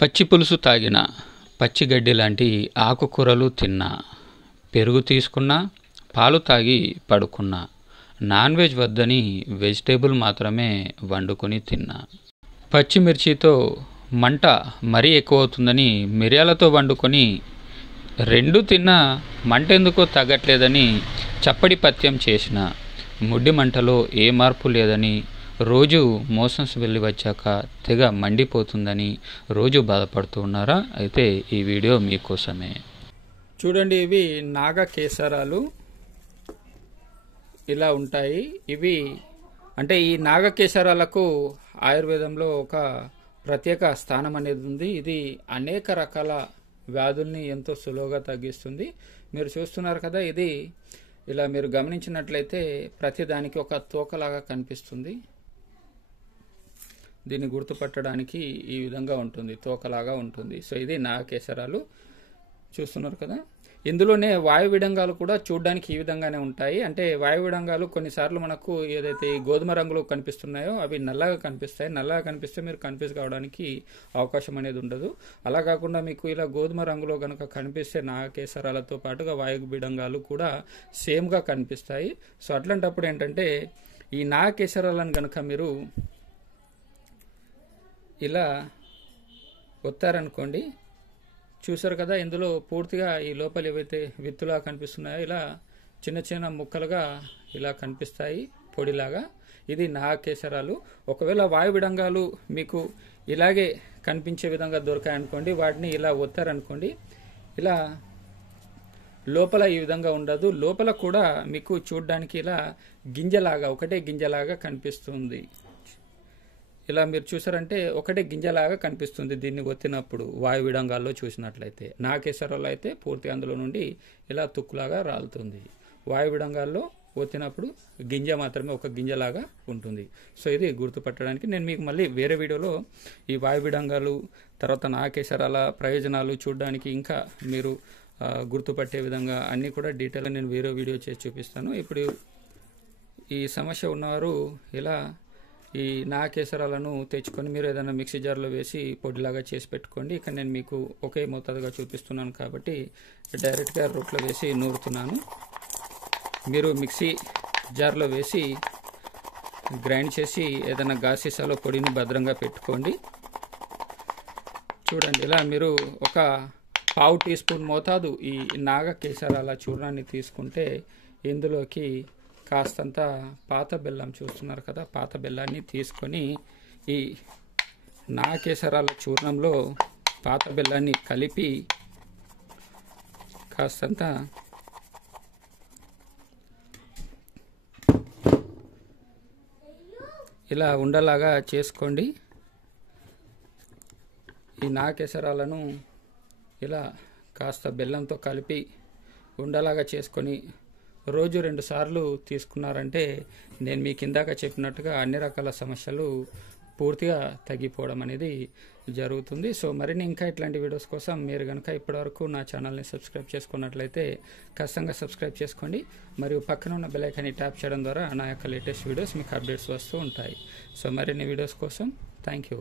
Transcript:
పచ్చి పులుసు తాగిన, పచ్చి గడ్డి లాంటి ఆకుకూరలు తిన్నా, పెరుగు తీసుకున్నా, పాలు తాగి పడుకున్నా, నాన్ వెజ్ వద్దని వెజిటేబుల్ మాత్రమే వండుకొని తిన్నా, పచ్చిమిర్చితో మంట మరీ ఎక్కువ అవుతుందని మిరియాలతో వండుకొని రెండు తిన్నా మంటెందుకో తగ్గట్లేదని చప్పడి పథ్యం చేసిన, ముడ్డి మంటలో ఏ మార్పు లేదని, రోజు మోషన్స్ వెళ్ళి వచ్చాక తెగ మండిపోతుందని రోజు బాధపడుతూ ఉన్నారా? అయితే ఈ వీడియో మీకోసమే. చూడండి, ఇవి నాగ కేసరాలు ఇలా ఉంటాయి. ఇవి అంటే ఈ నాగ కేసరాలకు ఆయుర్వేదంలో ఒక ప్రత్యేక స్థానం అనేది ఉంది. ఇది అనేక రకాల వ్యాధుల్ని ఎంతో సులువుగా తగ్గిస్తుంది. మీరు చూస్తున్నారు కదా, ఇది ఇలా మీరు గమనించినట్లయితే ప్రతిదానికి ఒక తోకలాగా కనిపిస్తుంది. దీన్ని గుర్తుపట్టడానికి ఈ విధంగా ఉంటుంది, తోకలాగా ఉంటుంది. సో ఇది నాగకేసరాలు చూస్తున్నారు కదా. ఇందులోనే వాయు విడంగాలు కూడా చూడడానికి ఈ విధంగానే ఉంటాయి. అంటే వాయు విడంగాలు కొన్నిసార్లు మనకు ఏదైతే ఈ గోధుమ రంగులో కనిపిస్తున్నాయో అవి నల్లగా కనిపిస్తాయి. నల్లగా కనిపిస్తే మీరు కన్ఫ్యూజ్ కావడానికి అవకాశం అనేది ఉండదు. అలా కాకుండా మీకు ఇలా గోధుమ రంగులో కనుక కనిపిస్తే నాగకేసరాలతో పాటుగా వాయు విడంగాలు కూడా సేమ్గా కనిపిస్తాయి. సో అట్లాంటప్పుడు ఏంటంటే ఈ నాగకేసరాలను కనుక మీరు ఇలా ఒత్తారనుకోండి, చూసారు కదా, ఇందులో పూర్తిగా ఈ లోపల ఏవైతే విత్తులా కనిపిస్తున్నాయో ఇలా చిన్న చిన్న ముక్కలుగా ఇలా కనిపిస్తాయి, పొడిలాగా. ఇది నాగకేసరాలు. ఒకవేళ వాయు విడంగాలు మీకు ఇలాగే కనిపించే విధంగా దొరికాయనుకోండి, వాటిని ఇలా ఒత్తారనుకోండి, ఇలా లోపల ఈ విధంగా ఉండదు. లోపల కూడా మీకు చూడడానికి ఇలా గింజలాగా, ఒకటే గింజలాగా కనిపిస్తుంది. ఇలా మీరు చూసారంటే ఒకటే గింజలాగా కనిపిస్తుంది దీన్ని ఒత్తినప్పుడు. వాయు విడంగాల్లో చూసినట్లయితే, నాగకేసరాల్లో అయితే పూర్తి అందులో నుండి ఇలా తుక్కులాగా రాలుతుంది. వాయు విడంగాల్లో ఒత్తినప్పుడు గింజ మాత్రమే ఒక గింజలాగా ఉంటుంది. సో ఇది గుర్తుపట్టడానికి నేను మీకు మళ్ళీ వేరే వీడియోలో ఈ వాయు విడంగాలు తర్వాత నాగకేసరాల ప్రయోజనాలు చూడడానికి ఇంకా మీరు గుర్తుపట్టే విధంగా అన్నీ కూడా డీటెయిల్గా నేను వేరే వీడియో చేసి చూపిస్తాను. ఇప్పుడు ఈ సమస్య ఉన్నవారు ఇలా ఈ నాగకేసరాలను తెచ్చుకొని మీరు ఏదైనా మిక్సీ జార్లో వేసి పొడిలాగా చేసి పెట్టుకోండి. ఇక్కడ నేను మీకు ఒకే మోతాదుగా చూపిస్తున్నాను కాబట్టి డైరెక్ట్గా రోట్లో వేసి నూరుతున్నాను. మీరు మిక్సీ జార్లో వేసి గ్రైండ్ చేసి ఏదైనా గాసీసాలో పొడిని భద్రంగా పెట్టుకోండి. చూడండి, ఇలా మీరు ఒక పావు టీ స్పూన్ మోతాదు ఈ నాగకేసరాల చూర్ణాన్ని తీసుకుంటే ఇందులోకి కాస్తంత పాత బెల్లం, చూస్తున్నారు కదా, పాత బెల్లాన్ని తీసుకొని ఈ నాగకేసరాల చూర్ణంలో పాత బెల్లాన్ని కలిపి కాస్తంత ఇలా ఉండలాగా చేసుకోండి. ఈ నాగకేసరాలను ఇలా కాస్త బెల్లంతో కలిపి ఉండలాగా చేసుకొని రోజు 2 సార్లు తీసుకున్నారంటే నేను మీకు ఇందాక చెప్పినట్టుగా అన్ని రకాల సమస్యలు పూర్తిగా తగ్గిపోవడం అనేది జరుగుతుంది. సో మరిన్ని ఇంకా ఇట్లాంటి వీడియోస్ కోసం మీరు కనుక ఇప్పటివరకు నా ఛానల్ని సబ్స్క్రైబ్ చేసుకున్నట్లయితే ఖచ్చితంగా సబ్స్క్రైబ్ చేసుకోండి. మరియు పక్కన ఉన్న బెల్ ఐకాన్ని ట్యాప్ చేయడం ద్వారా నా యొక్క లేటెస్ట్ వీడియోస్ మీకు అప్డేట్స్ వస్తూ ఉంటాయి. సో మరిన్ని వీడియోస్ కోసం థ్యాంక్ యూ.